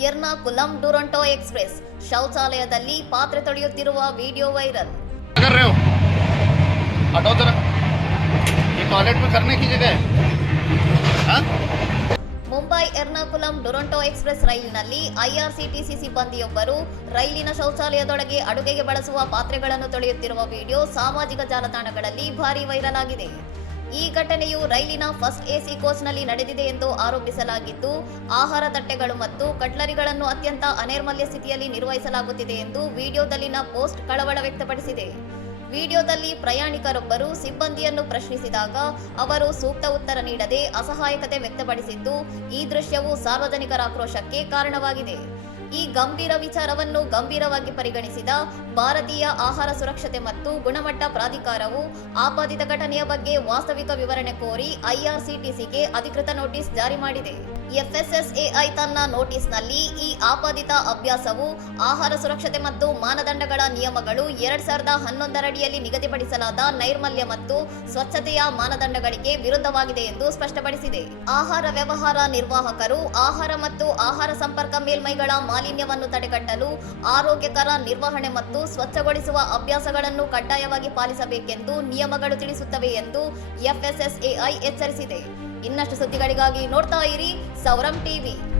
Ernakulam Duronto express ಶೌಚಾಲಯದಲ್ಲಿ ಪಾತ್ರೆ ತೊಳೆಯುತ್ತಿರುವ video viral. कर रहे हो हटाओ जरा, ये टॉयलेट में करने की जगह है। हाँ? ಮುಂಬೈ ಎರ್ನಾಕುಲಂ ಡುರೊಂಟೊ ಎಕ್ಸ್‌ಪ್ರೆಸ್ ರೈಲಿನಲ್ಲಿ ಐಆರ್‌ಸಿಟಿಸಿ ಸಿಬ್ಬಂದಿಯೊಬ್ಬರು ರೈಲಿನ ಶೌಚಾಲಯದೊಳಗೆ ಅಡುಗೆಗೆ ಬಳಸುವ ಪಾತ್ರೆಗಳನ್ನು ತೊಳೆಯುತ್ತಿರುವ ವಿಡಿಯೋ ಸಾಮಾಜಿಕ ಜಾಲತಾಣಗಳಲ್ಲಿ ಭಾರೀ ವೈರಲ್ ಆಗಿದೆ। ಈ ಘಟನೆಯು ರೈಲಿನ ಫಸ್ಟ್ ಎಸಿ ಕೋಚ್ನಲ್ಲಿ ನಡೆದಿದೆ ಎಂದು ಆರೋಪಿಸಲಾಗಿದ್ದು, ಆಹಾರ ತಟ್ಟೆಗಳು ಮತ್ತು ಕಟ್ಲರಿಗಳನ್ನು ಅತ್ಯಂತ ಅನೈರ್ಮಲ್ಯ ಸ್ಥಿತಿಯಲ್ಲಿ ನಿರ್ವಹಿಸಲಾಗುತ್ತಿದೆ ಎಂದು ವಿಡಿಯೋದಲ್ಲಿನ ಪೋಸ್ಟ್ ಕಳವಳ ವ್ಯಕ್ತಪಡಿಸಿದೆ। ವಿಡಿಯೋದಲ್ಲಿ ಪ್ರಯಾಣಿಕರೊಬ್ಬರು ಸಿಬ್ಬಂದಿಯನ್ನು ಪ್ರಶ್ನಿಸಿದಾಗ ಅವರು ಸೂಕ್ತ ಉತ್ತರ ನೀಡದೆ ಅಸಹಾಯಕತೆ ವ್ಯಕ್ತಪಡಿಸಿದ್ದು, ಈ ದೃಶ್ಯವು ಸಾರ್ವಜನಿಕರ ಆಕ್ರೋಶಕ್ಕೆ ಕಾರಣವಾಗಿದೆ। ಈ ಗಂಭೀರ ವಿಚಾರವನ್ನು ಗಂಭೀರವಾಗಿ ಪರಿಗಣಿಸಿದ ಭಾರತೀಯ ಆಹಾರ ಸುರಕ್ಷತೆ ಮತ್ತು ಗುಣಮಟ್ಟ ಪ್ರಾಧಿಕಾರವು ಆಪಾದಿತ ಘಟನೆಯ ಬಗ್ಗೆ ವಾಸ್ತವಿಕ ವಿವರಣೆ ಕೋರಿ ಐಆರ್‌ಸಿಟಿಸಿಗೆ ಅಧಿಕೃತ ನೋಟಿಸ್ ಜಾರಿ ಮಾಡಿದೆ। ಎಫ್ಎಸ್ಎಸ್ಎಐ ತನ್ನ ನೋಟಿಸ್ನಲ್ಲಿ ಈ ಆಪಾದಿತ ಅಭ್ಯಾಸವು ಆಹಾರ ಸುರಕ್ಷತೆ ಮತ್ತು ಮಾನದಂಡಗಳ ನಿಯಮಗಳು 2011 ಅಡಿಯಲ್ಲಿ ನಿಗದಿಪಡಿಸಲಾದ ನೈರ್ಮಲ್ಯ ಮತ್ತು ಸ್ವಚ್ಛತೆಯ ಮಾನದಂಡಗಳಿಗೆ ವಿರುದ್ಧವಾಗಿದೆ ಎಂದು ಸ್ಪಷ್ಟಪಡಿಸಿದೆ। ಆಹಾರ ವ್ಯವಹಾರ ನಿರ್ವಾಹಕರು ಆಹಾರ ಮತ್ತು ಆಹಾರ ಸಂಪರ್ಕ ಮೇಲ್ಮೈಗಳ ಮಾಲಿನ್ಯವನ್ನು ತಡೆಗಟ್ಟಲು ಆರೋಗ್ಯಕರ ನಿರ್ವಹಣೆ ಮತ್ತು ಸ್ವಚ್ಛಗೊಳಿಸುವ ಅಭ್ಯಾಸಗಳನ್ನು ಕಡ್ಡಾಯವಾಗಿ ಪಾಲಿಸಬೇಕೆಂದು ನಿಯಮಗಳು ತಿಳಿಸುತ್ತವೆ ಎಂದು ಎಫ್ಎಸ್ಎಸ್ಎಐ ಎಚ್ಚರಿಸಿದೆ। ಇನ್ನಷ್ಟು ಸುದ್ದಿಗಳಿಗಾಗಿ ನೋಡ್ತಾ ಇರಿ ಸೌರಂ ಟಿವಿ।